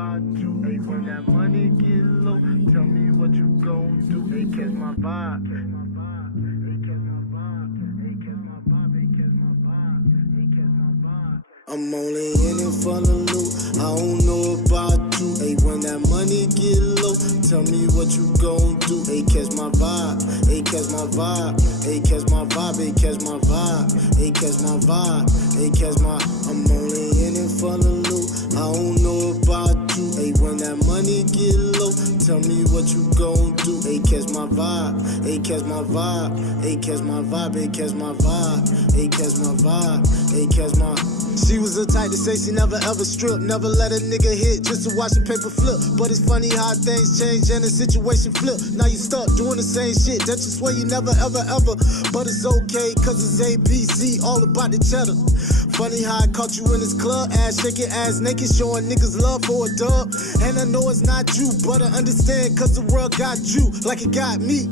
about you. Hey, when that money get low, tell me what you gon' do. Hey, catch my vibe. Hey, catch my vibe. Hey, catch my vibe. Hey, catch my vibe. Hey, catch my vibe. I'm only in it for the loot. I don't know about you. Hey, when that money get low, tell me what you gon' do. Hey, catch my vibe. Hey, catch my vibe. Hey, catch my vibe. Hey, catch my vibe. Hey, catch my vibe. Hey, catch my. I'm only in it for the loot. I don't know about you. Hey, when that money get low, tell me what you gon' do. Hey, catch my vibe. Hey, catch my vibe. Hey, catch my vibe. Hey, catch my vibe. Hey, catch my vibe. Hey, catch my. She was the type to say she never ever stripped, never let a nigga hit just to watch the paper flip. But it's funny how things change and the situation flip. Now you stuck doing the same shit that you swear you never ever ever. But it's okay, cause it's ABC, all about the cheddar. Funny how I caught you in this club, ass shaking, ass naked, showing niggas love for a dub. And I know it's not you, but I understand cause the world got you like it got me.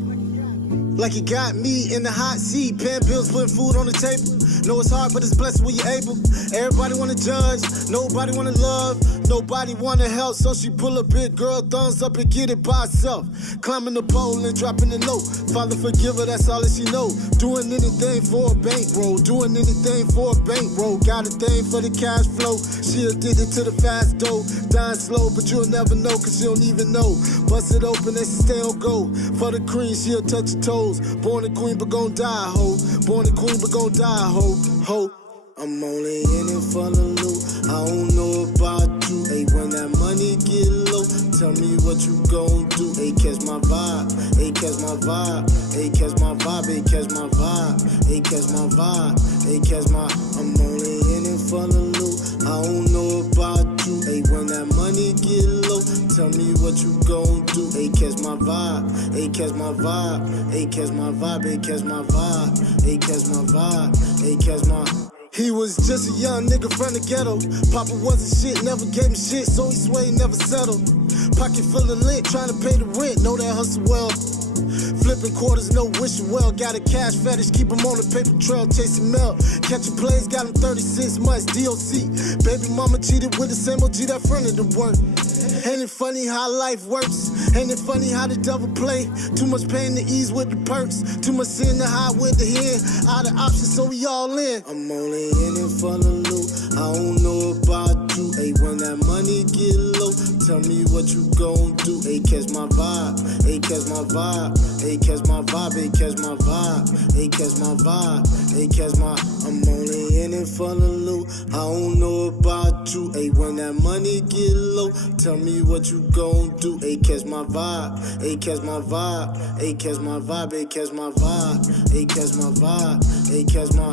Like it got me in the hot seat, paying bills, putting food on the table. Know it's hard, but it's blessed when you're able. Everybody wanna judge, nobody wanna love, nobody wanna help. So she pull a big girl thumbs up and get it by herself. Climbing the pole and dropping the note. Father forgive her, that's all that she know. Doing anything for a bankroll, doing anything for a bankroll. Got a thing for the cash flow. She addicted to the fast dough. Dying slow, but you'll never know, cause she don't even know. Bust it open and she stay on go. For the cream, she'll touch your toes. Born a queen, but gon' die, ho. Born a queen, but gon' die, ho. Ho. I'm only in it for the loot. I don't know about you. Hey, when that money get low, tell me what you gon' do. Hey, catch my vibe. Hey, catch my vibe. Hey, catch my vibe. Hey, catch my vibe. Hey, catch my vibe. Hey, catch my. I'm only in it for the loot. I don't know about you. Hey, when that money get low, tell me what you gon' do. Hey, catch my vibe. Hey, catch my vibe. Hey, catch my vibe. Hey, catch my vibe. Hey, catch my vibe. Hey, catch my. He was just a young nigga from the ghetto. Papa wasn't shit, never gave him shit, so he swore he never settled. Pocket full of lint, trying to pay the rent, know that hustle well. Flipping quarters, no wishing well. Got a cash fetish, keep him on the paper trail, chasing milk. Catching plays, got him 36 months, DOC. Baby mama cheated with the same OG that fronted the work. Ain't it funny how life works? Ain't it funny how the devil play? Too much pain to ease with the perks, too much sin to hide with the hen. Out of options, so we all in. I'm only in it for the loot. I don't know about you. Hey, when that money get low, tell me what you gon' do. Hey, catch my vibe. Hey, catch my vibe. Hey, catch my vibe. Hey, catch my vibe. Hey, catch my vibe. Hey, catch my. I'm only in it for the loot. I don't know about you. Hey, when that money get low, tell me what you gon' do. Hey, catch my vibe. Hey, catch my vibe. Hey, catch my vibe. Hey, catch my vibe. Hey, catch my vibe. Hey, catch my.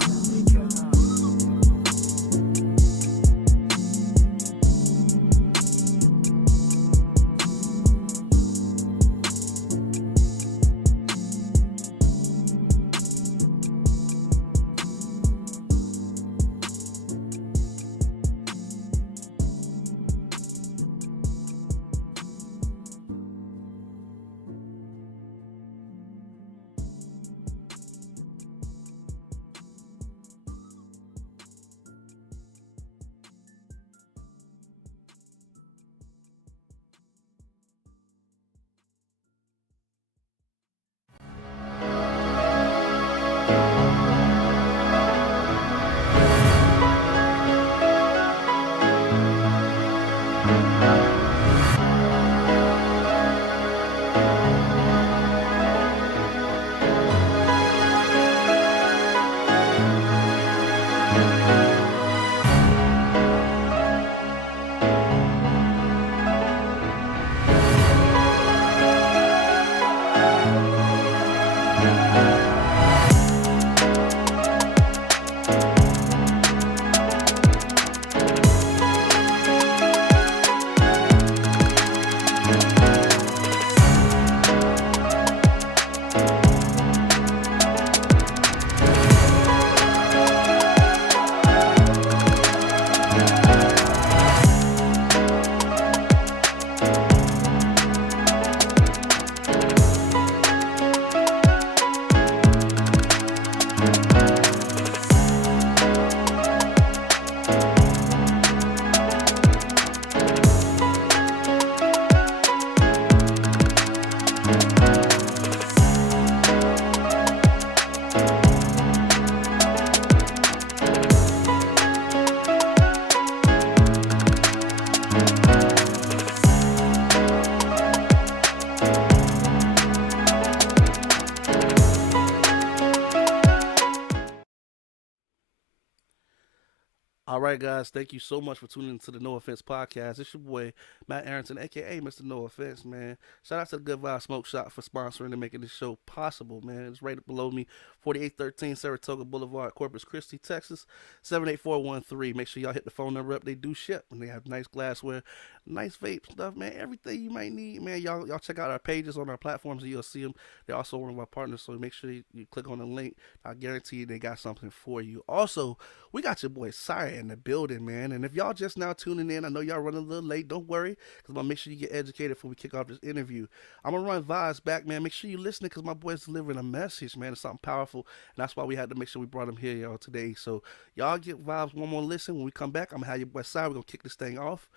All right, guys. Thank you so much for tuning into the No Offense podcast. It's your boy Matt Arrington, aka Mr. No Offense, man. Shout out to the Good Vibe Smoke Shop for sponsoring and making this show possible, man. It's right below me, 4813 Saratoga Boulevard, Corpus Christi, Texas, 78413. Make sure y'all hit the phone number up. They do ship, and they have nice glassware, nice vape stuff, man. Everything you might need, man. Y'all check out our pages on our platforms, and you'll see them. They're also one of our partners, so make sure you click on the link. I guarantee you they got something for you. Also, we got your boy Syre in the building, man. And if y'all just now tuning in, I know y'all running a little late. Don't worry, because I'm going to make sure you get educated before we kick off this interview. I'm going to run vibes back, man. Make sure you listening, because my boy's delivering a message, man. It's something powerful. And that's why we had to make sure we brought him here, y'all, today. So y'all get vibes one more listen. When we come back, I'm going to have your boy Syre. We're going to kick this thing off.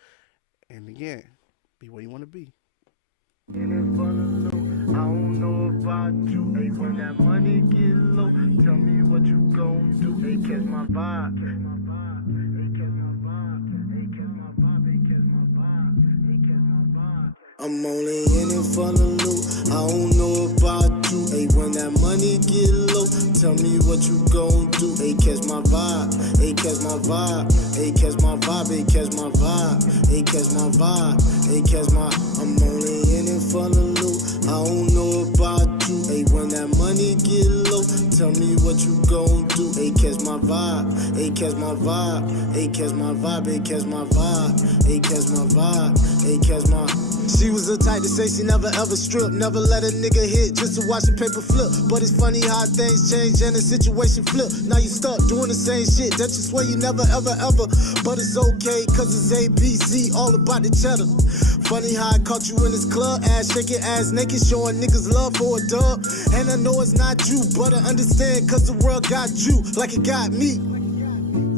And again, be where you want to be. In it for the loot. I don't know about you. Hey, when that money get low, tell me what you gon' do. Hey, catch my vibe. Catch my vibe. Hey, catch my vibe. Hey, catch my vibe. Hey, catch my vibe. Hey, catch my vibe. I'm only in it for the loot. I don't know about you. Hey, when that money get low, tell me what you gon' do. Hey, catch my vibe. Hey, catch my vibe. Hey, catch my vibe. Hey, catch my vibe. Hey, catch my vibe. Hey, catch my. I'm only in it for the loot. I don't know about you. Hey, when that money get low, tell me what you gon' do. Hey, catch my vibe. Hey, catch my vibe. Hey, catch my vibe. Hey, catch my vibe. Hey, catch my vibe. Hey, catch my. She was the type to say she never ever stripped, never let a nigga hit just to watch the paper flip. But it's funny how things change and the situation flip. Now you stuck doing the same shit that you swear you never ever ever. But it's okay, cause it's ABC, all about the cheddar. Funny how I caught you in this club, ass shaking, ass naked, showing niggas love for a dub. And I know it's not you, but I understand cause the world got you like it got me.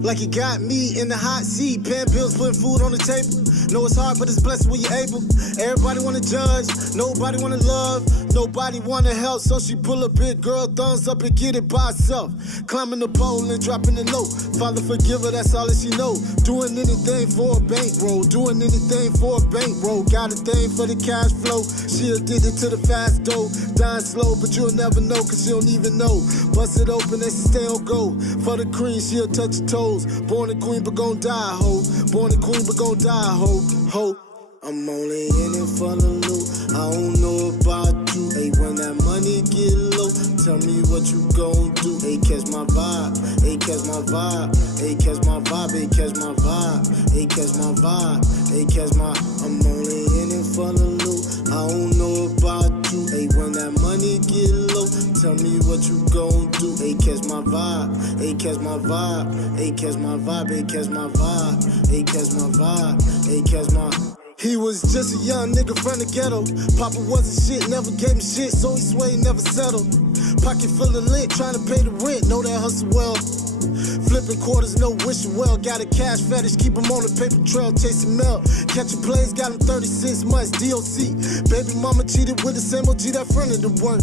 Like it got me in the hot seat, paying bills, putting food on the table. Know it's hard, but it's blessed when you're able. Everybody wanna judge, nobody wanna love, nobody wanna help. So she pull a big girl thumbs up and get it by herself. Climbing the pole and dropping it low. Father forgive her, that's all that she know. Doing anything for a bankroll, doing anything for a bankroll. Got a thing for the cash flow. She addicted to the fast dough. Dying slow, but you'll never know, cause she don't even know. Bust it open and she stay on go. For the cream, she'll touch your toes. Born a queen, but gon' die, ho. Born a queen, but gon' die, ho. Ho. I'm only in it for the loot. I don't know about you. Hey, when that money get low, tell me what you gon' do. Hey, catch my vibe. Hey, catch my vibe. Hey, catch my vibe. Hey, catch my vibe. Hey, catch my vibe. Hey, catch my. I'm only in it for the loot. I don't know about you. Hey, when that money get low, tell me what you gon' do. Hey, catch my vibe. Hey, catch my vibe. Hey, catch my vibe. Hey, catch my vibe. Hey, catch my vibe. Hey, catch my. He was just a young nigga from the ghetto. Papa wasn't shit, never gave him shit, so he sway, never settled. Pocket full of lint, trying to pay the rent, know that hustle well. Flipping quarters, no wishing well. Got a cash fetish, keep him on the paper trail, chasing milk. Catching plays, got him 36 months, DOC. Baby mama cheated with the same OG that fronted the work.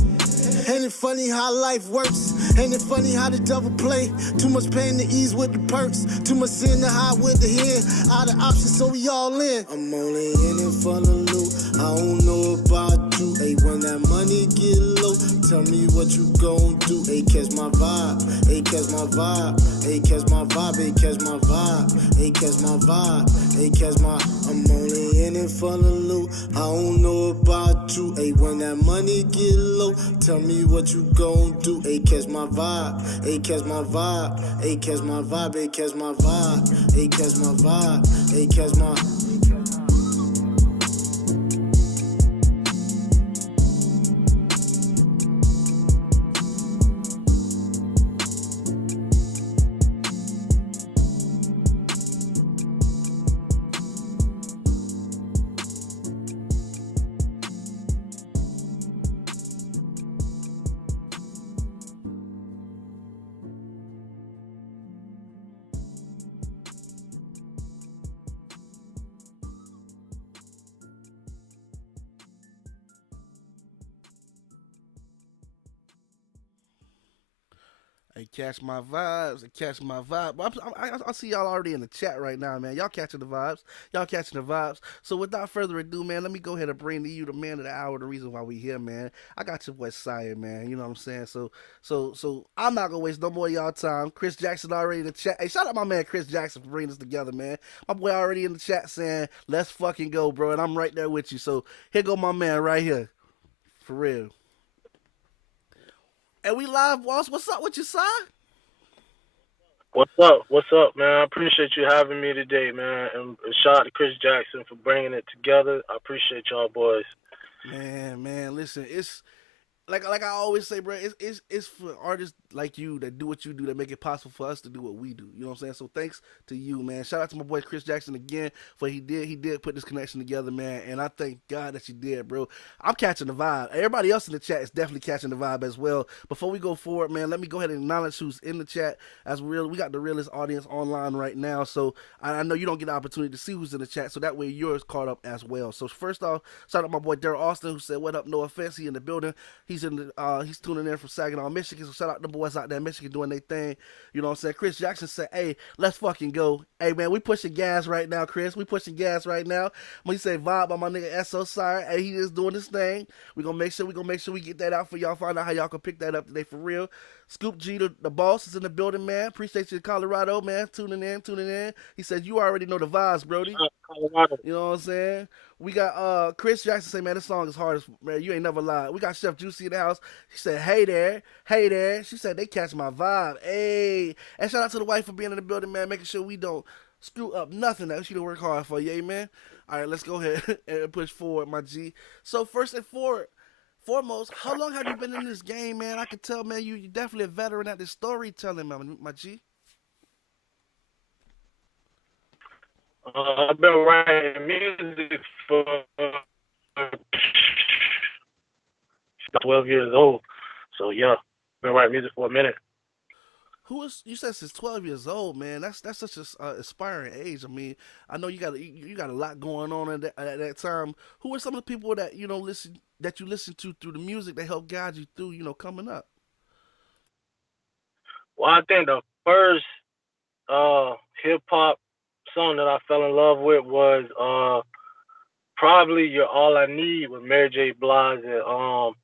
Ain't it funny how life works? Ain't it funny how the devil play? Too much pain to ease with the perks. Too much sin to hide with the hen. Out of options, so we all in. I'm only in it for the loot. I don't know about you. Hey, when that money get low, tell me what you gon' do. Hey, catch my vibe. Hey, catch my vibe. Hey, catch my vibe. Hey, catch my vibe. Hey, catch my vibe. Hey, catch my. I'm only in it for the loot. I don't know about you. Hey, when that money get low, tell me what you gon' do. Hey, catch my vibe. Hey, catch my vibe. Hey, catch my vibe. Hey, catch my vibe. Hey, catch my vibe. Hey, catch my. Hey, catch my vibes. Hey, catch my vibe. I see y'all already in the chat right now, man. Y'all catching the vibes. Y'all catching the vibes. So without further ado, man, let me go ahead and bring to you the man of the hour, the reason why we here, man. I got your boy Syre, man. You know what I'm saying? So I'm not gonna waste no more of y'all time. Chris Jackson already in the chat. Hey, shout out my man Chris Jackson for bringing us together, man. My boy already in the chat saying, let's fucking go, bro. And I'm right there with you. So here go my man right here. For real. And we live, boss. What's up with you, son? What's up? What's up, man? I appreciate you having me today, man. And shout out to Chris Jackson for bringing it together. I appreciate y'all boys. Man, listen, it's like I always say, bro, it's for artists like you that do what you do that make it possible for us to do what we do. You know what I'm saying? So thanks to you, man. Shout out to my boy Chris Jackson again for he did put this connection together, man. And I thank God that you did, bro. I'm catching the vibe. Everybody else in the chat is definitely catching the vibe as well. Before we go forward, man, let me go ahead and acknowledge who's in the chat as real. We got the realest audience online right now, so I know you don't get the opportunity to see who's in the chat, so that way yours caught up as well. So first off, shout out my boy Daryl Austin who said, "What up? No offense." He in the building. He's tuning in from Saginaw, Michigan. So shout out the boys out there in Michigan doing their thing. You know what I'm saying? Chris Jackson said, "Hey, let's fucking go." Hey man, we pushing gas right now, Chris. We pushing gas right now. When you say vibe by my nigga SO Syre, hey, he just doing his thing. We gonna make sure we get that out for y'all. Find out how y'all can pick that up today for real. Scoop G, the boss, is in the building, man. Appreciate you, Colorado, man. Tuning in. He said you already know the vibes, Brody. Colorado. You know what I'm saying? We got Chris Jackson say, man, this song is hard as man, you ain't never lied. We got Chef Juicy in the house. She said, hey there, hey there. She said they catch my vibe. Hey. And shout out to the wife for being in the building, man, making sure we don't screw up nothing that she done work hard for. Yeah, man. All right, let's go ahead and push forward, my G. So first and foremost, how long have you been in this game, man? I can tell, man, you definitely a veteran at this storytelling, man, my G. I've been writing music for 12 years old. So yeah, been writing music for a minute. Who is you said since 12 years old, man? That's such a aspiring age. I mean, I know you got a lot going on at that time. Who are some of the people that you listen to through the music that help guide you through coming up? Well, I think the first hip hop song that I fell in love with was probably "You're All I Need" with Mary J. Blige and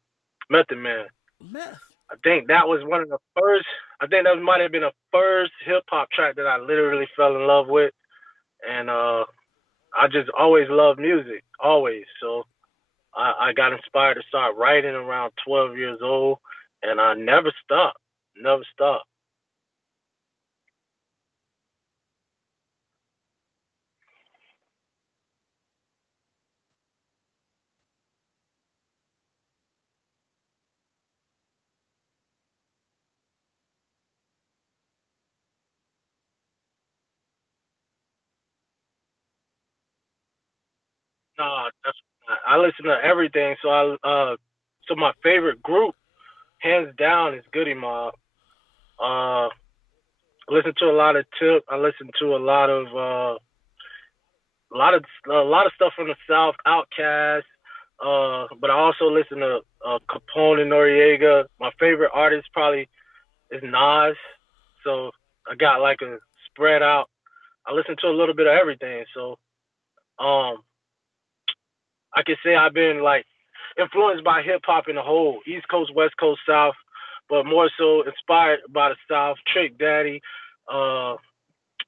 Method Man. Meth. I think that was one of the first. I think that might have been the first hip hop track that I literally fell in love with, and I just always loved music, always. So I got inspired to start writing around 12 years old, and I never stopped, never stopped. Nah, that's I listen to everything. So my favorite group, hands down, is Goody Mob. I listen to a lot of Tip. I listen to a lot of stuff from the South, Outkast. But I also listen to Capone and Noriega. My favorite artist probably is Nas. So I got like a spread out. I listen to a little bit of everything. So um, I can say I've been like influenced by hip hop in the whole East Coast, West Coast, South, but more so inspired by the South. Trick Daddy, uh,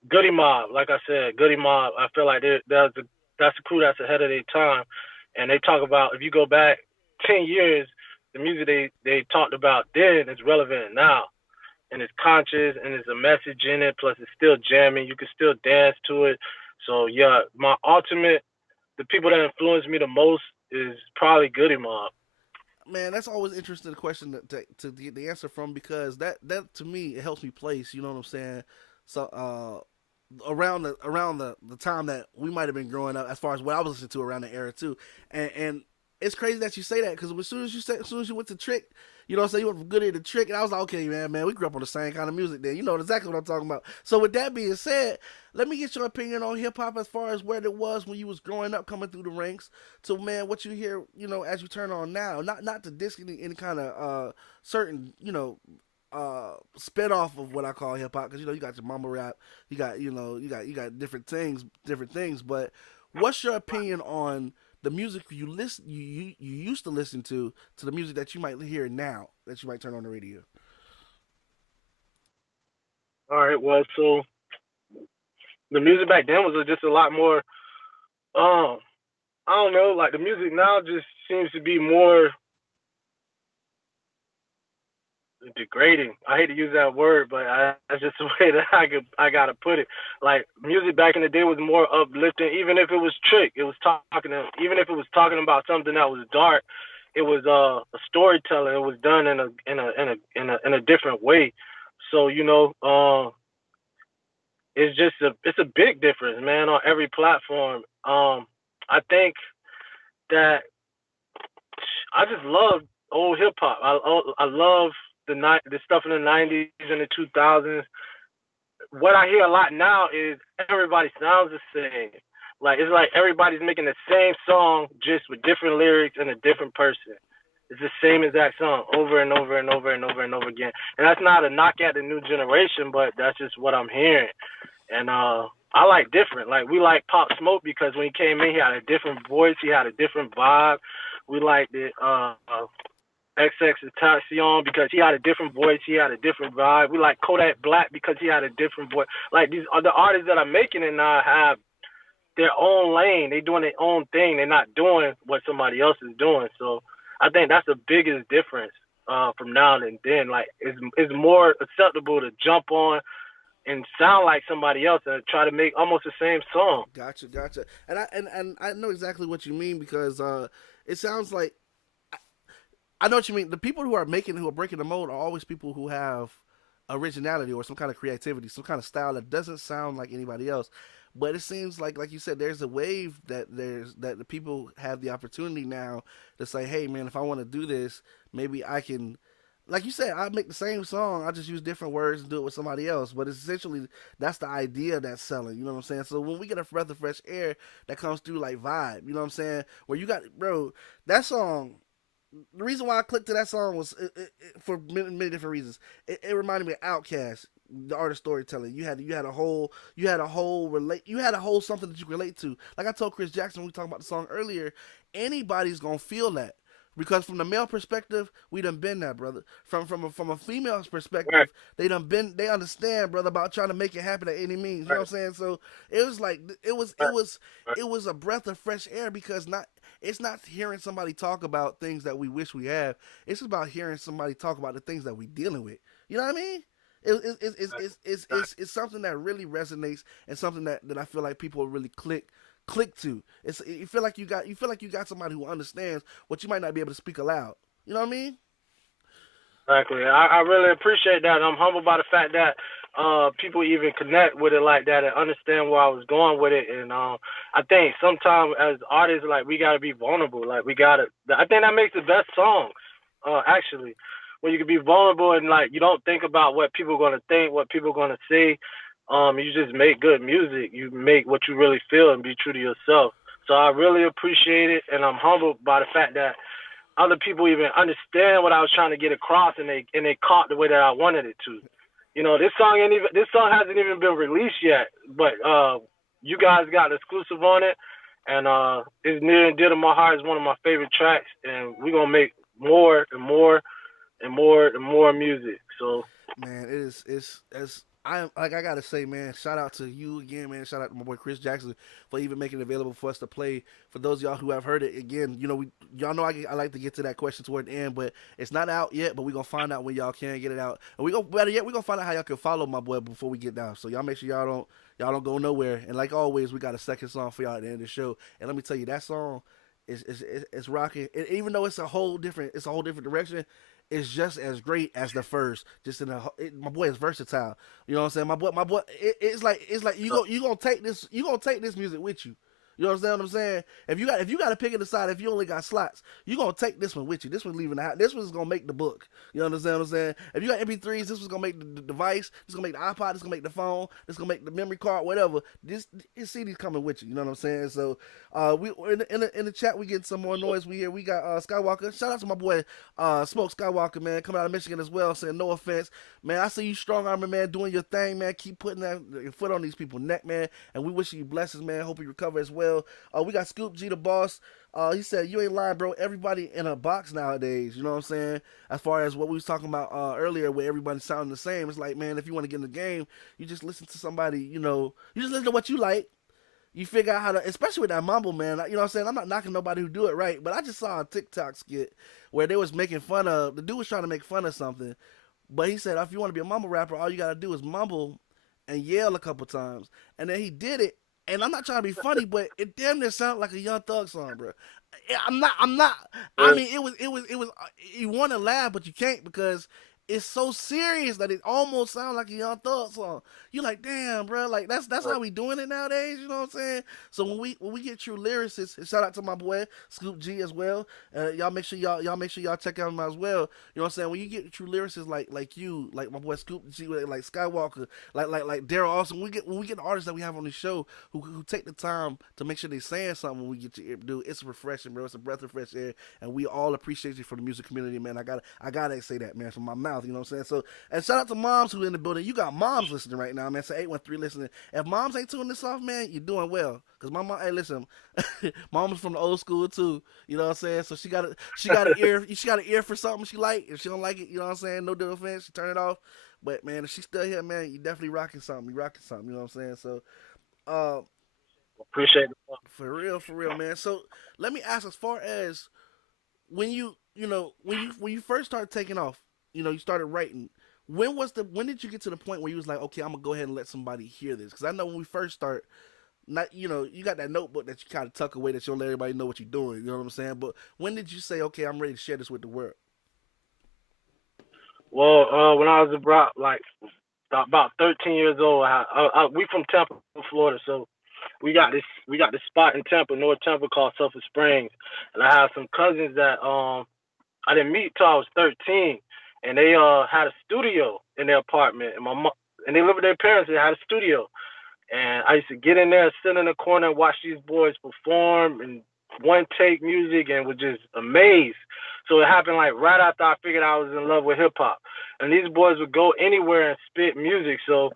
Goody Mob, like I said, Goody Mob. I feel like that's a crew that's ahead of their time, and they talk about if you go back 10 years, the music they talked about then is relevant now, and it's conscious and there's a message in it. Plus, it's still jamming. You can still dance to it. So yeah, my ultimate, the people that influence me the most is probably Goody Mob. Man, that's always interesting question to get the answer from because that to me it helps me place. You know what I'm saying? So around the time that we might have been growing up, as far as what I was listening to around the era too, and it's crazy that you say that because as soon as you went to Trick, you know what I'm saying, you went from Goody to Trick, and I was like, okay, man, we grew up on the same kind of music. Then you know exactly what I'm talking about. So with that being said, let me get your opinion on hip hop as far as where it was when you was growing up, coming through the ranks. To man, what you hear, as you turn on now, not to diss any kind of certain spinoff of what I call hip hop because you got your mama rap, you got different things. But what's your opinion on the music you used to listen to the music that you might hear now that you might turn on the radio? All right, well, so the music back then was just a lot more. Um, I don't know, like the music now just seems to be more degrading. I hate to use that word, but that's just the way that I gotta put it. Like music back in the day was more uplifting, even if it was trick. It was even if it was talking about something that was dark. It was a storytelling. It was done in a different way. So it's a big difference, man, on every platform. I think that I just love old hip hop. I love the stuff in the '90s and the 2000s. What I hear a lot now is everybody sounds the same. Like it's like everybody's making the same song just with different lyrics and a different person. It's the same exact song over and over and over and over and over again. And that's not a knock at the new generation, but that's just what I'm hearing. And I like different. Like we like Pop Smoke because when he came in, he had a different voice, he had a different vibe. We liked it. XX Tentacion because he had a different voice, he had a different vibe. We like Kodak Black because he had a different voice. Like these other artists that are making it now have their own lane. They doing their own thing. They're not doing what somebody else is doing. So I think that's the biggest difference from now and then. Like it's more acceptable to jump on and sound like somebody else and try to make almost the same song. Gotcha. And I know exactly what you mean because it sounds like I know what you mean. The people who are breaking the mold are always people who have originality or some kind of creativity, some kind of style that doesn't sound like anybody else. But it seems like you said, there's a wave that the people have the opportunity now to say, hey man, if I want to do this, maybe I can. Like you said, I make the same song. I just use different words and do it with somebody else. But essentially, that's the idea that's selling. You know what I'm saying? So when we get a breath of fresh air that comes through like vibe, you know what I'm saying? Where you got, bro, that song, the reason why I clicked to that song was for many different reasons. It reminded me of Outkast, the art of storytelling. You had a whole something that you relate to. Like I told Chris Jackson when we talked about the song earlier, anybody's gonna feel that. Because from the male perspective, we done been that, brother. From a female's Right. perspective, they understand, brother, about trying to make it happen at any means. You know Right. what I'm saying? So it was like it was it Right. was Right. it was a breath of fresh air because not it's not hearing somebody talk about things that we wish we have. It's about hearing somebody talk about the things that we dealing with. You know what I mean? It's something that really resonates and something that I feel like people really click to. You feel like you got somebody who understands what you might not be able to speak aloud. You know what I mean? Exactly. I really appreciate that. I'm humbled by the fact that people even connect with it like that and understand where I was going with it. And I think sometimes as artists, like we gotta be vulnerable. Like we gotta. I think that makes the best songs. Actually, when you can be vulnerable and like you don't think about what people are gonna think, what people are gonna say. You just make good music. You make what you really feel and be true to yourself. So I really appreciate it, and I'm humbled by the fact that other people even understand what I was trying to get across, and they caught the way that I wanted it to. This song hasn't even been released yet, but you guys got an exclusive on it, and it's near and dear to my heart. It's one of my favorite tracks, and we're gonna make more and more and more and more music. So Man, it is. It's as I gotta say, man. Shout out to you again, man. Shout out to my boy Chris Jackson for even making it available for us to play. For those of y'all who have heard it, again, y'all know I like to get to that question toward the end, but it's not out yet. But we gonna find out when y'all can get it out, and we gonna find out how y'all can follow my boy before we get down. So y'all make sure y'all don't go nowhere. And like always, we got a second song for y'all at the end of the show. And let me tell you, that song is rocking. And even though it's a whole different direction, is just as great as the first. My boy is versatile. You know what I'm saying? My boy. It's like you gonna take this music with you. You understand what I'm saying? If you got to pick and decide if you only got slots, you gonna take this one with you. This one leaving the house. This one's gonna make the book. You understand what I'm saying? If you got MP3s, this one's gonna make the device. This gonna make the iPod. This gonna make the phone. This gonna make the memory card. Whatever. This CD's coming with you. You know what I'm saying? So, we in the chat we getting some more noise. We got Skywalker. Shout out to my boy Smoke Skywalker, man, coming out of Michigan as well. Saying no offense, man. I see you strong armor, man, doing your thing, man. Keep putting your foot on these people's neck, man. And we wish you blessings, man. Hope you recover as well. We got Scoop G the boss. He said, "You ain't lying, bro. Everybody in a box nowadays. You know what I'm saying? As far as what we was talking about earlier, where everybody sounding the same. It's like, man, if you want to get in the game, you just listen to somebody. You know, you just listen to what you like. You figure out how to, especially with that mumble, man. You know what I'm saying? I'm not knocking nobody who do it right, but I just saw a TikTok skit where they was making fun of the dude was trying to make fun of something, but he said if you want to be a mumble rapper, all you gotta do is mumble and yell a couple times, and then he did it. And I'm not trying to be funny, but it damn near sounded like a Young Thug song, bro. I'm not. I'm not. I Yeah. mean, it was. You want to laugh, but you can't because it's so serious that it almost sounds like a Young Thug song. You're like, damn, bro. Like that's how we doing it nowadays. You know what I'm saying? So when we get true lyricists, and shout out to my boy Scoop G as well. Y'all make sure y'all make sure y'all check out him as well. You know what I'm saying? When you get true lyricists like you, like my boy Scoop G, like Skywalker, like Daryl Austin, when we get the artists that we have on the show who take the time to make sure they saying something when we get your ear, dude, it's refreshing, bro. It's a breath of fresh air, and we all appreciate you for the music community, man. I gotta say that, man, from my mouth. You know what I'm saying? So, and shout out to moms who in the building. You got moms listening right now, man. So 813 listening. If moms ain't tuning this off, man, you're doing well. Cause my mom, hey, listen, mom's from the old school too. You know what I'm saying? So she got an ear for something she like. If she don't like it, you know what I'm saying? No offense, she turn it off. But man, if she's still here, man, you definitely rocking something. You rocking something. You know what I'm saying? So, uh, Appreciate it. for real, man. So let me ask, as far as when when you first started taking off, you started writing. When did you get to the point where you was like, okay, I'm gonna go ahead and let somebody hear this? Because I know when we first start, not you got that notebook that you kind of tuck away that you don't let everybody know what you're doing. You know what I'm saying? But when did you say, okay, I'm ready to share this with the world? Well, when I was about 13 years old, we from Tampa, Florida, so we got this spot in Tampa, North Tampa, called Sulphur Springs, and I have some cousins that I didn't meet till I was 13, and they had a studio in their apartment, and my mom and they lived with their parents. They had a studio, and I used to get in there, sit in the corner, and watch these boys perform and one take music, and was just amazed. So it happened like right after I figured I was in love with hip hop, and these boys would go anywhere and spit music. So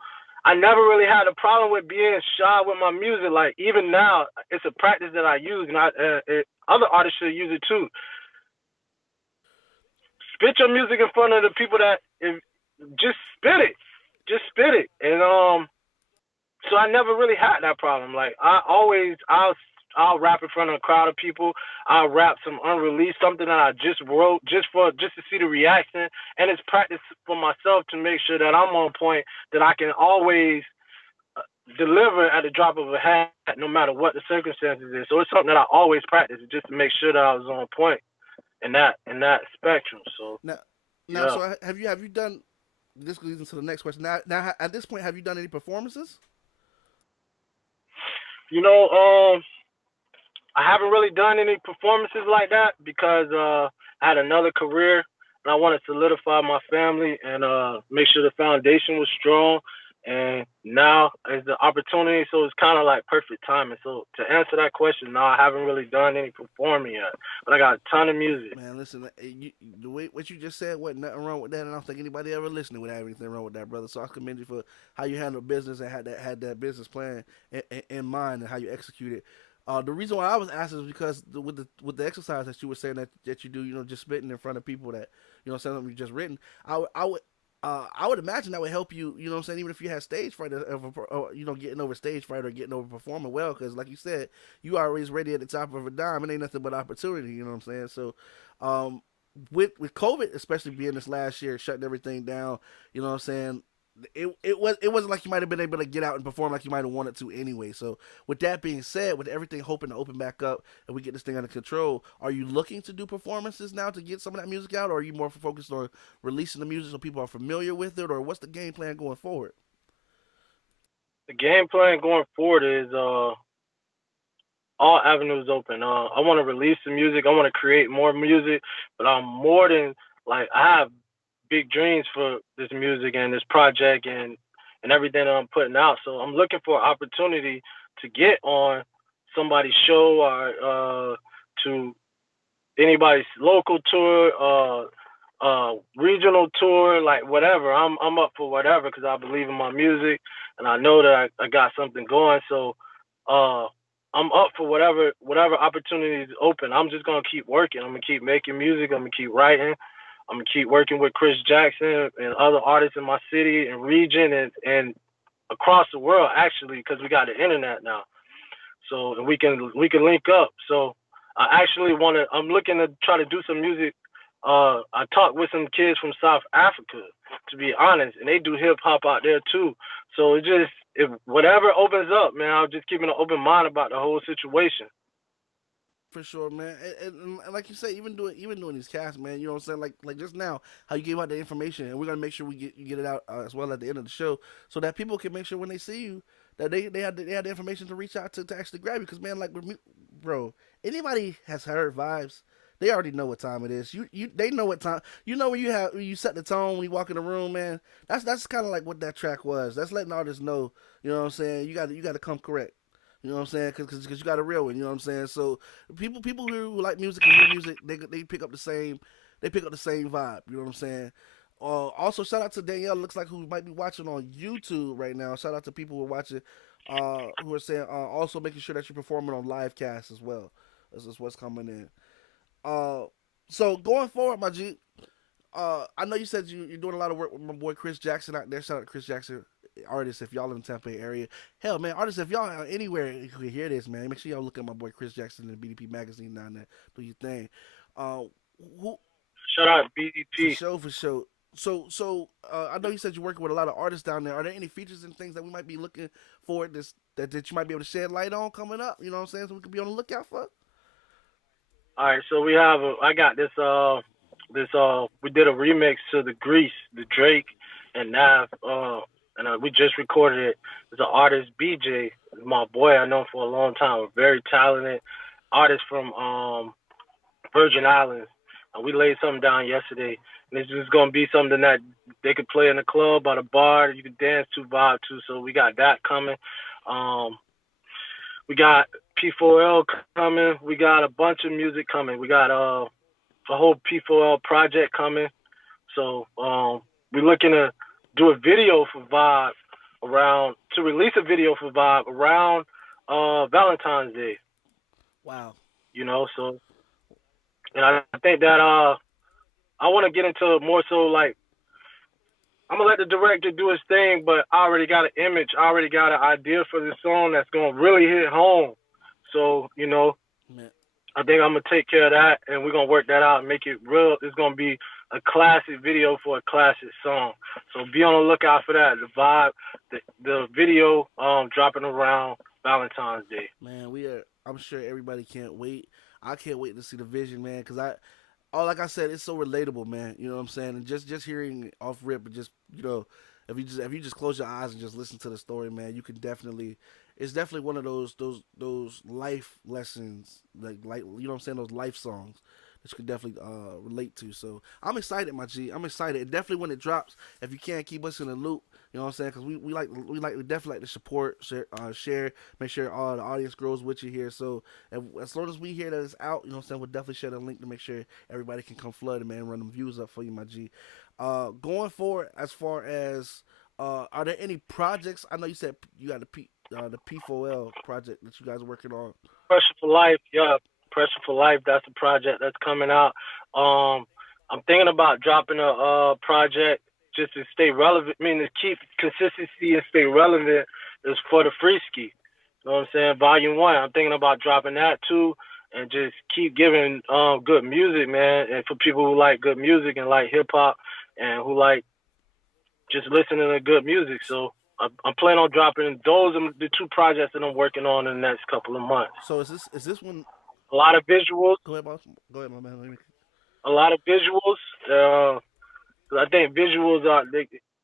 I never really had a problem with being shy with my music. Like even now, it's a practice that I use, and other artists should use it too. Spit your music in front of the people just spit it, just spit it, and so I never really had that problem. Like I'll rap in front of a crowd of people. I'll rap some unreleased, something that I just wrote, just to see the reaction, and it's practice for myself to make sure that I'm on point, that I can always deliver at the drop of a hat, no matter what the circumstances is. So it's something that I always practice, just to make sure that I was on point in that spectrum. So Now, yeah, so have you done? This leads into the next question. Now, at this point, have you done any performances? you know, I haven't really done any performances like that because I had another career and I want to solidify my family and make sure the foundation was strong. And now is the opportunity, so it's kind of like perfect timing. So to answer that question, no, I haven't really done any performing yet, but I got a ton of music. Man, listen, the way what you just said, wasn't nothing wrong with that, and I don't think anybody ever listening would have anything wrong with that, brother. So I commend you for how you handle business and had that business plan in mind and how you execute it. The reason why I was asking is because with the exercise that you were saying that you do, just spitting in front of people that something you just written. I would imagine that would help you. You know what I'm saying? Even if you had stage fright, or getting over stage fright or getting over performing well, because like you said, you always ready at the top of a dime. It ain't nothing but opportunity. You know what I'm saying? So, with COVID, especially being this last year, shutting everything down. You know what I'm saying? It wasn't like you might have been able to get out and perform like you might have wanted to anyway. So with that being said, with everything hoping to open back up and we get this thing under control, are you looking to do performances now to get some of that music out, or are you more focused on releasing the music so people are familiar with it, or what's the game plan going forward? The game plan going forward is all avenues open. I want to release some music. I want to create more music, but I'm more than like I have big dreams for this music and this project and everything that I'm putting out. So I'm looking for an opportunity to get on somebody's show or to anybody's local tour, regional tour, like whatever. I'm up for whatever because I believe in my music and I know that I got something going. So uh, I'm up for whatever opportunities open. I'm just gonna keep working. I'm gonna keep making music. I'm gonna keep writing. I'm gonna keep working with Chris Jackson and other artists in my city and region and across the world actually because we got the internet now. So and we can link up. So I actually want to. I'm looking to try to do some music. I talked with some kids from South Africa, to be honest, and they do hip hop out there too. So it just if whatever opens up, man, I'll just keep an open mind about the whole situation. For sure, man. And like you say, even doing these casts, man. You know what I'm saying? Like just now, how you gave out the information, and we're gonna make sure you get it out as well at the end of the show, so that people can make sure when they see you that they had the information to reach out to actually grab you. Because man, like with me, bro, anybody has heard vibes. They already know what time it is. They know what time. You know when you set the tone when you walk in the room, man. That's kind of like what that track was. That's letting artists know. You know what I'm saying? You got to come correct. You know what I'm saying? Because you got a real one. You know what I'm saying? So people who like music and hear music, they pick up the same vibe. You know what I'm saying? Also, shout out to Danielle. Looks like who might be watching on YouTube right now. Shout out to people who are watching, who are saying also making sure that you're performing on live cast as well. This is what's coming in. Uh, so going forward, my G, I know you said you're doing a lot of work with my boy Chris Jackson out there. Shout out to Chris Jackson, artists if y'all in the Tampa Bay area. Hell, man, artists if y'all are anywhere you can hear this, man. Make sure y'all look at my boy Chris Jackson in the BDP magazine down there. Do your thing. Uh, who Shout out for BDP. sure, for sure. So I know you said you're working with a lot of artists down there. Are there any features and things that we might be looking for that you might be able to shed light on coming up? You know what I'm saying? So we can be on the lookout for. All right, so we have I got this we did a remix to the Grease, the Drake and Nav and we just recorded it. It's an artist BJ, my boy I know him for a long time, a very talented artist from Virgin Islands. And we laid something down yesterday. And this is gonna be something that they could play in the club or the bar, you could dance to, vibe to. So we got that coming. Um we got P4L coming. We got a bunch of music coming. We got a whole P4L project coming. So we're looking to do a video for Vibe around to release a video for Vibe around Valentine's Day. Wow. You know, so and I think that I want to get into more so like I'm gonna let the director do his thing, but I already got an image, I already got an idea for this song that's gonna really hit home. So Man, I think I'm gonna take care of that, and we're gonna work that out and make it real. It's gonna be a classic video for a classic song. So be on the lookout for that. The vibe, the video, dropping around Valentine's Day. man, we are. I'm sure everybody can't wait. I can't wait to see the vision, man. Because like I said, it's so relatable, man. You know what I'm saying? And just hearing it off rip, and just if you just close your eyes and just listen to the story, man, you can definitely. It's definitely one of those life lessons, like you know what I'm saying, those life songs that you can definitely relate to. So I'm excited, my G. I'm excited. And definitely when it drops, if you can keep us in the loop, you know what I'm saying? Because we definitely like to support, share, make sure all the audience grows with you here. So as long as we hear that it's out, you know what I'm saying, we'll definitely share the link to make sure everybody can come flood it, man, run them views up for you, my G. Going forward, as far as are there any projects? I know you said you got the P4L project that you guys are working on. Pressure for Life, yeah. Pressure for Life, that's a project that's coming out. Um, I'm thinking about dropping a project just to stay relevant. I mean, to keep consistency and stay relevant is for the free ski. You know what I'm saying? Volume 1. I'm thinking about dropping that too and just keep giving good music, man. And for people who like good music and like hip hop and who like just listening to good music. So I'm planning on dropping those are the two projects that I'm working on in the next couple of months. So is this one? A lot of visuals, Go ahead, boss. Go ahead, my man. a lot of visuals. 'Cause I think visuals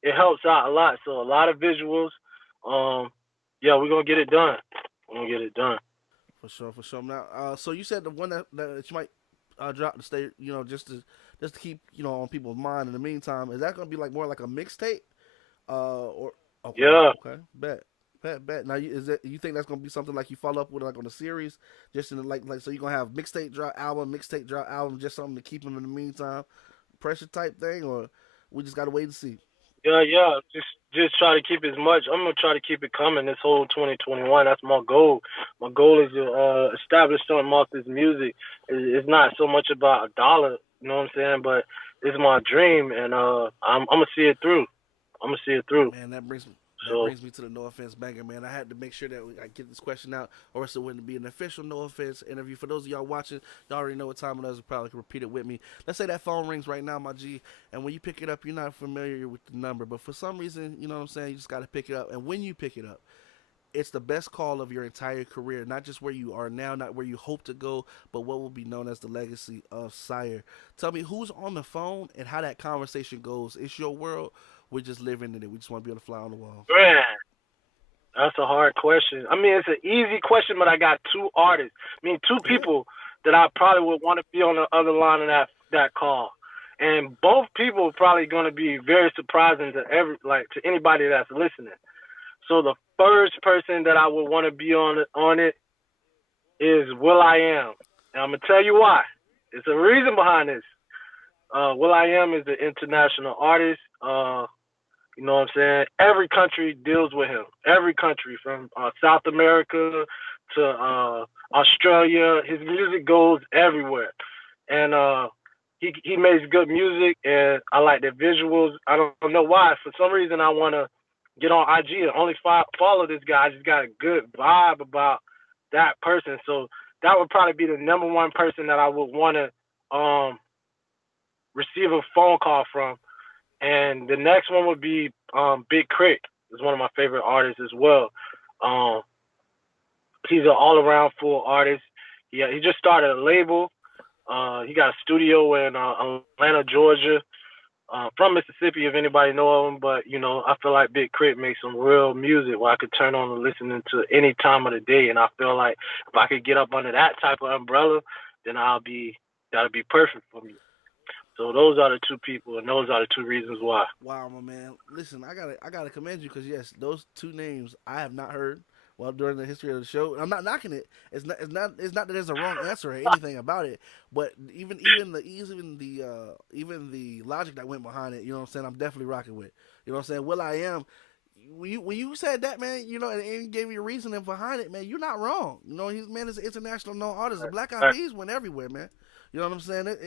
it helps out a lot. So a lot of visuals. Um, yeah, we're gonna get it done. We're gonna get it done. For sure, for sure. Now, so you said the one that you might drop to stay, just to keep on people's mind. In the meantime, is that gonna be like more like a mixtape? Or okay, Yeah. okay, bet. Now, is that you think that's gonna be something like you follow up with like on a series, just in the, like so you're gonna have mixtape drop album, just something to keep them in the meantime, pressure type thing, or we just gotta wait and see. Yeah, yeah. Just try to keep as much. I'm gonna try to keep it coming this whole 2021. That's my goal. My goal is to establish something off this music. It's not so much about a dollar, you know what I'm saying? But it's my dream, and I'm gonna see it through. I'm gonna see it through. Man, that So brings me to the No Offense banger, man. I had to make sure that I get this question out, or else it wouldn't be an official No Offense interview. For those of y'all watching, y'all already know what time it is. You probably can repeat it with me. Let's say that phone rings right now, my G, and when you pick it up, you're not familiar with the number, but for some reason, you know what I'm saying, you just got to pick it up. And when you pick it up, it's the best call of your entire career, not just where you are now, not where you hope to go, but what will be known as the legacy of Syre. Tell me who's on the phone and how that conversation goes. It's your world. We're just living in it. We just want to be able to fly on the wall. man, that's a hard question. I mean, it's an easy question, but I got two artists. I mean, two Yeah. people that I probably would want to be on the other line of that call. And both people are probably going to be very surprising to to anybody that's listening. So the first person that I would want to be on it is Will I Am, and I'm gonna tell you why. There's a reason behind this. Will I Am is an international artist. You know what I'm saying? Every country deals with him. Every country, from South America to Australia. His music goes everywhere, and he makes good music, and I like the visuals. I don't know why. For some reason, I want to get on IG and only follow this guy. I just got a good vibe about that person. So that would probably be the number one person that I would want to receive a phone call from. And the next one would be Big Crit. Is one of my favorite artists as well. Um, he's an all around full artist. He just started a label. He got a studio in Atlanta, Georgia. From Mississippi, if anybody know of him, but I feel like Big Crit makes some real music where I could turn on and listen to any time of the day, and I feel like if I could get up under that type of umbrella, then that'll be perfect for me. So those are the two people, and those are the two reasons why. Wow, my man. Listen, I gotta commend you because yes, those two names I have not heard. Well, during the history of the show, I'm not knocking it. It's not that there's a wrong answer or anything about it. But even the logic that went behind it, you know what I'm saying. I'm definitely rocking with. You know what I'm saying. Will I Am. When you said that, man, and he gave you a reasoning behind it, man, you're not wrong. He's man is an international known artist. The Black Eyed Right, Peas went everywhere, man. You know what I'm saying? And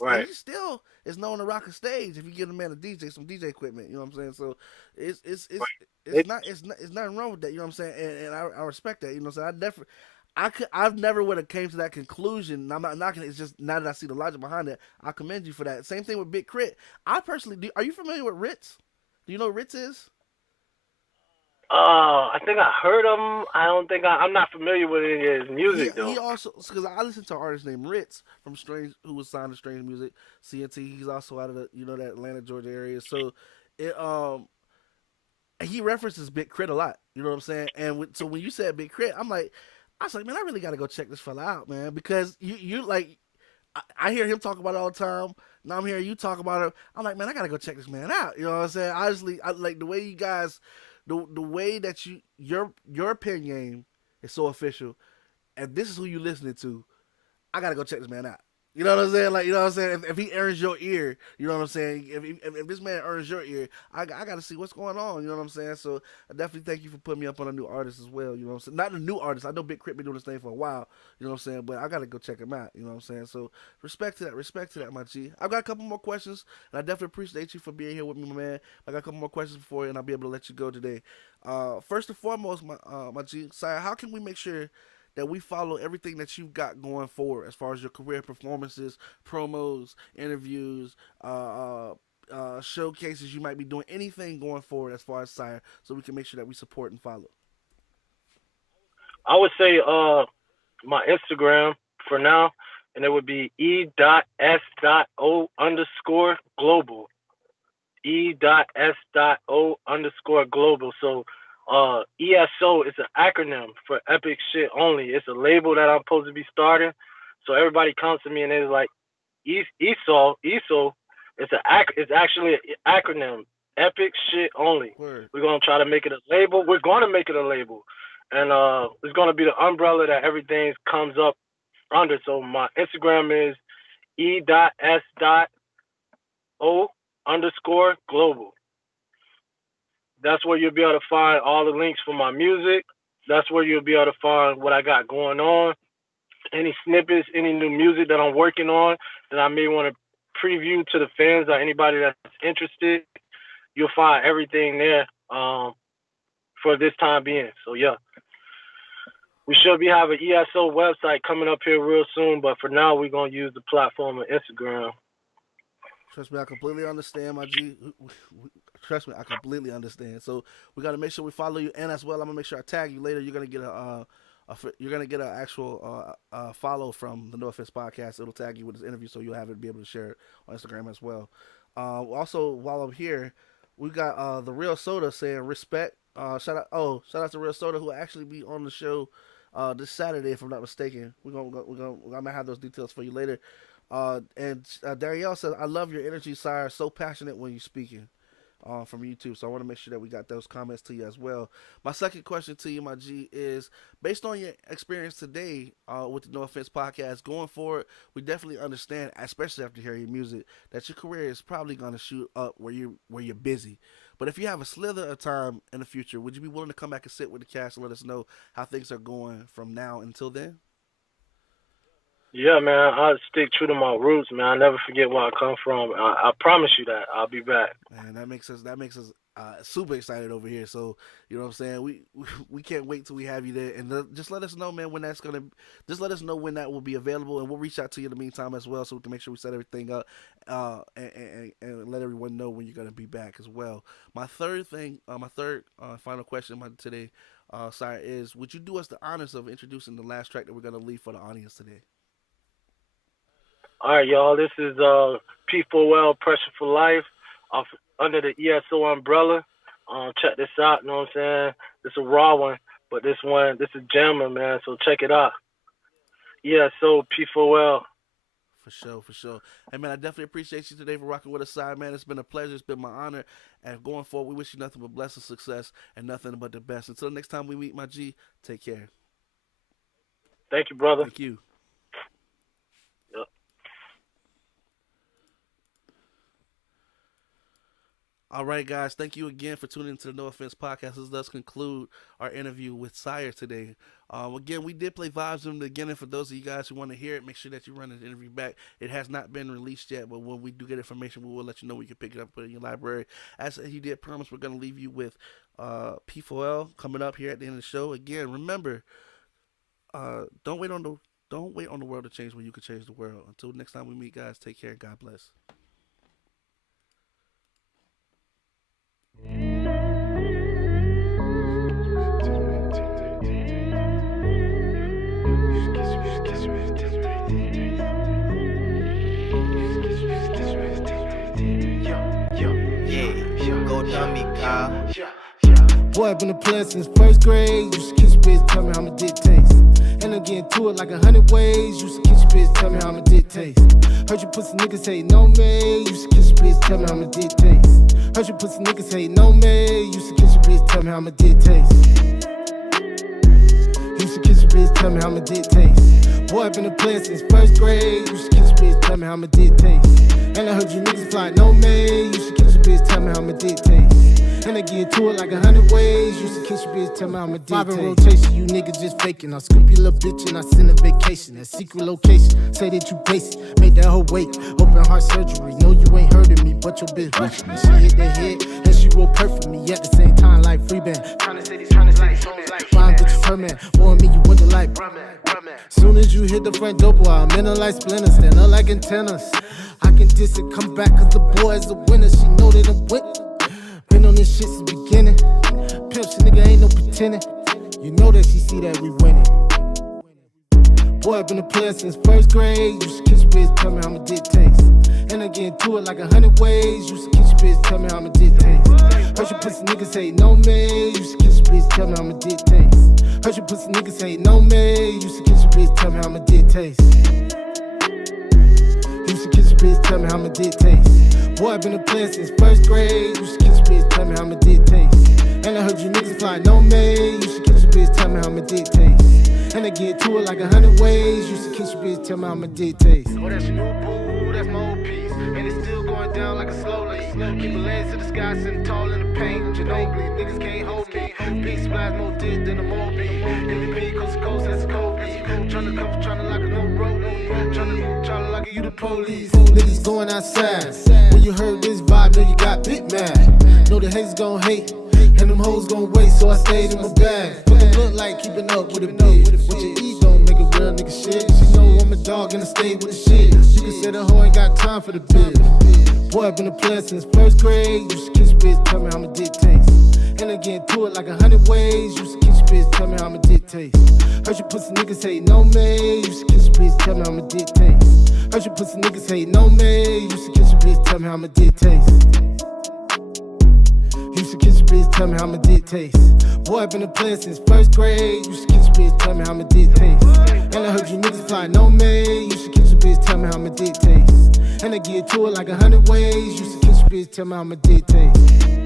right, he still is known to rock a stage if you give the man some DJ equipment. You know what I'm saying? So it's it's right. it's It, it's nothing wrong with that. You know what I'm saying? And I respect that. You know what I'm saying? I've never would have came to that conclusion. And I'm not knocking it. It's just now that I see the logic behind it, I commend you for that. Same thing with Big Crit. I personally do. Are you familiar with Ritz? Do you know what Ritz is? I think I heard of him. I don't think I'm not familiar with any of his he music he though. also because I listened to an artist named Ritz from Strange who was signed to Strange Music CNT. He's also out of the that Atlanta Georgia area. So it he references Big Crit a lot. You know what I'm saying? And so when you said Big Crit, I was like, man, I really got to go check this fella out, man, because you like I hear him talk about it all the time. Now I'm hearing you talk about it. I'm like, man, I gotta go check this man out. You know what I'm saying? Honestly, I like the way you guys, the way that your pen game is so official, and this is who you listening to. I gotta go check this man out. You know what I'm saying? Like, you know what I'm saying? If he earns your ear, you know what I'm saying? If this man earns your ear, I got to see what's going on. You know what I'm saying? So I definitely thank you for putting me up on a new artist as well. You know what I'm saying? Not a new artist. I know Big Crit been doing this thing for a while. You know what I'm saying? But I got to go check him out. You know what I'm saying? So respect to that. Respect to that, my G. I've got a couple more questions, and I definitely appreciate you for being here with me, my man. I got a couple more questions before you, and I'll be able to let you go today. First and foremost, my G, Sire, how can we make sure that we follow everything that you've got going forward as far as your career performances, promos, interviews, showcases you might be doing, anything going forward as far as Sire, so we can make sure that we support and follow. I would say my Instagram for now, and it would be e.s.o_global. e.s.o_global. So ESO is an acronym for Epic Shit Only. It's a label that I'm supposed to be starting. So everybody comes to me and it's like ESO. It's actually an acronym. Epic Shit Only. Word. We're gonna try to make it a label. We're gonna make it a label, and it's gonna be the umbrella that everything comes up under. So my Instagram is e.s.o_global. That's where you'll be able to find all the links for my music. That's where you'll be able to find what I got going on, any snippets, any new music that I'm working on that I may want to preview to the fans or anybody that's interested. You'll find everything there for this time being. So yeah, we should be having an ESO website coming up here real soon, but for now we're gonna use the platform of Instagram. Trust me, I completely understand, my G. Trust me, I completely understand. So we got to make sure we follow you, and as well, I'm gonna make sure I tag you later. You're gonna get an actual follow from the No Offense Podcast. It'll tag you with this interview, so you'll have it, be able to share it on Instagram as well. Also, while I'm here, we got the Real Soda saying respect. Shout out to Real Soda, who will actually be on the show this Saturday, if I'm not mistaken. I'm gonna have those details for you later. And Darielle says, I love your energy, Syre. So passionate when you're speaking. From YouTube. So I want to make sure that we got those comments to you as well. My second question to you, my G, is based on your experience today with the No Offense Podcast, going forward, we definitely understand, especially after hearing your music, that your career is probably going to shoot up where you're busy. But if you have a slither of time in the future, would you be willing to come back and sit with the cast and let us know how things are going from now until then? Yeah, man, I stick true to my roots, man. I never forget where I come from. I promise you that I'll be back. Man, that makes us super excited over here. So you know what I'm saying. We can't wait till we have you there, and just let us know, man, when that's gonna. Just let us know when that will be available, and we'll reach out to you in the meantime as well, so we can make sure we set everything up, and let everyone know when you're gonna be back as well. My third final question today, Syre, is would you do us the honors of introducing the last track that we're gonna leave for the audience today? All right, y'all. This is P4L Pressure for Life under the ESO umbrella. Check this out. You know what I'm saying? This is a raw one, but this is jammer, man. So check it out. ESO P4L. For sure. Hey, man, I definitely appreciate you today for rocking with us, Syre, man. It's been a pleasure. It's been my honor. And going forward, we wish you nothing but blessings, success, and nothing but the best. Until next time we meet, my G, take care. Thank you, brother. Thank you. Yep. All right, guys. Thank you again for tuning into the No Offense Podcast. This does conclude our interview with Syre today. Again, we did play vibes in the beginning. For those of you guys who want to hear it, make sure that you run the interview back. It has not been released yet, but when we do get information, we will let you know. We can pick it up, put it in your library. As he did promise, we're going to leave you with P4L coming up here at the end of the show. Again, remember, don't wait on the world to change when you can change the world. Until next time we meet, guys, take care. God bless. Boy, I've been a player since first grade. Used to kiss your bitch, tell me how my dick taste. And I'm getting to it like 100 ways. Used to kiss your bitch, tell me how my dick taste. Heard you pussy niggas say no me. Used to kiss your bitch, tell me how my dick taste. Heard you pussy niggas say no me. Used to kiss your bitch, tell me how my dick taste. Used to kiss your bitch, tell me how my dick taste. Boy, I've been a player since first grade. Used to kiss your bitch, tell me how my dick taste. And I heard you niggas fly no me. Used to kiss your bitch, tell me how my dick taste. And I get to it like 100 ways. Used to kiss your bitch, tell me I'm a dick. 5 in rotation, you niggas just faking. I scoop your little bitch and I send a vacation. That secret location, say that you basic. Made that hoe wake, open heart surgery. No, you ain't heard of me, but your bitch watching me. She hit the head and she roll perfect me. At the same time like free band. Tryna say these fine bitches her man. Boy, me, you wonder like soon as you hit the front door, boy, I'm in her like splinters. Stand up like antennas. I can diss it, come back cause the boy is a winner. She know that I'm with. Been on this shit since the beginning. Pimp shit, nigga, ain't no pretending. You know that she see that we winning. Boy, I've been a player since first grade. Used to kiss your bitch, tell me how my dick taste. And I get to it like 100 ways. Used to kiss your bitch, tell me how my dick taste. Heard you pussy niggas say no me. Used to kiss your bitch, tell me how my dick taste. Heard you pussy niggas ain't no me. Used to kiss your bitch, tell me how my dick taste. Used to kiss your bitch, tell me how my dick taste. Boy, I been a player since first grade. Used to kiss your bitch, tell me how my dick taste. And I heard you niggas fly no me. Used to kiss your bitch, tell me how my dick taste. And I get to it like 100 ways. Used to kiss your bitch, tell me how my dick taste. Oh, that's your new boo, that's my old piece. And it's still going down like a slow leak. Keep a legs to the sky, sitting tall in the paint. Ginobili, niggas can't hold me. Big splash, more dick than a Moby. MVP, coast to coast, that's a Kobe. Tryna lock a no road. Tryna lock it, you the police. Niggas going outside. When you heard this vibe, know you got bit mad. Know the haters gon' hate. And them hoes gon' wait, so I stayed in my bag. What it look like keeping up with a bitch. What you eat don't make a real nigga shit. She know I'm a dog and I stay with the shit. You can say the hoe ain't got time for the bitch. Boy, I been a player since first grade. Used to kiss bitch, tell me how my dick taste. And I get to it like 100 ways. Used to kiss bitch, tell me how my dick taste. Heard you pussy niggas hate no me. Used to kiss bitch, tell me how my dick taste. Heard you pussy niggas hate no me. Used to kiss bitch, tell me how my dick taste. Used to kiss your bitch, tell me how my dick taste. Boy, I been a player since first grade. Used to kiss your bitch, tell me how my dick taste. And I heard you niggas fly no me. Used to kiss your bitch, tell me how my dick taste. And I get to it like 100 ways. Used to kiss your bitch, tell me how my dick taste.